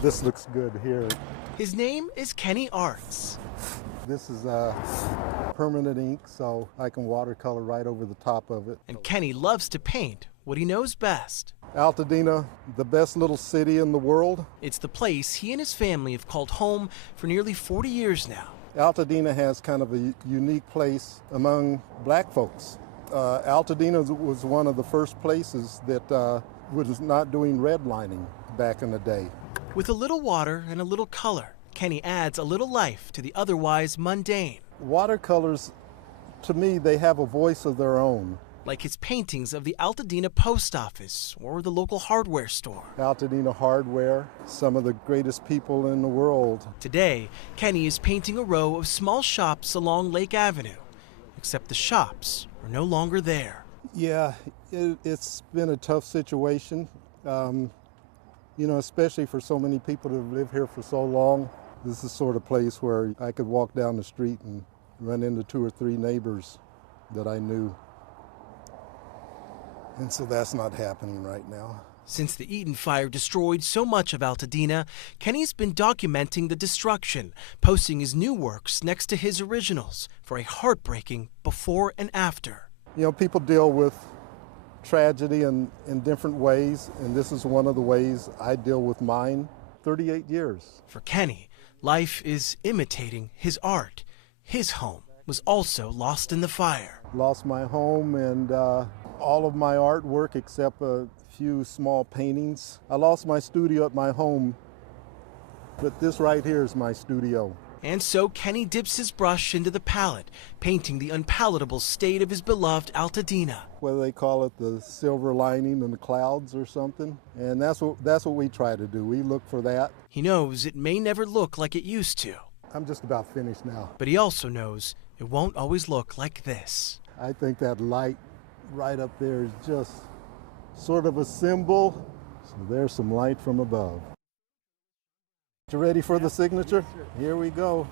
This looks good here. His name is Kenny Arts. This is permanent ink, so I can watercolor right over the top of it. And Kenny loves to paint what he knows best. Altadena, the best little city in the world. It's the place he and his family have called home for nearly 40 years now. Altadena has kind of a unique place among black folks. Altadena was one of the first places that was not doing redlining back in the day. With a little water and a little color, Kenny adds a little life to the otherwise mundane. Watercolors, to me, they have a voice of their own. Like his paintings of the Altadena post office or the local hardware store. Altadena Hardware, some of the greatest people in the world. Today, Kenny is painting a row of small shops along Lake Avenue, except the shops are no longer there. Yeah, it's been a tough situation, especially for so many people that have lived here for so long. This is the sort of place where I could walk down the street and run into 2 or 3 neighbors that I knew. And so that's not happening right now. Since the Eaton fire destroyed so much of Altadena, Kenny's been documenting the destruction, posting his new works next to his originals for a heartbreaking before and after. People deal with tragedy in different ways, and this is one of the ways I deal with mine. 38 years. For Kenny, life is imitating his art. His home was also lost in the fire. Lost my home and all of my artwork except a few small paintings. I lost my studio at my home, but this right here is my studio. And so Kenny dips his brush into the palette, painting the unpalatable state of his beloved Altadena. Whether they call it the silver lining in the clouds or something, and that's what we try to do. We look for that. He knows it may never look like it used to. I'm just about finished now. But he also knows it won't always look like this. I think that light right up there is just sort of a symbol. So there's some light from above. You ready for the signature? Here we go.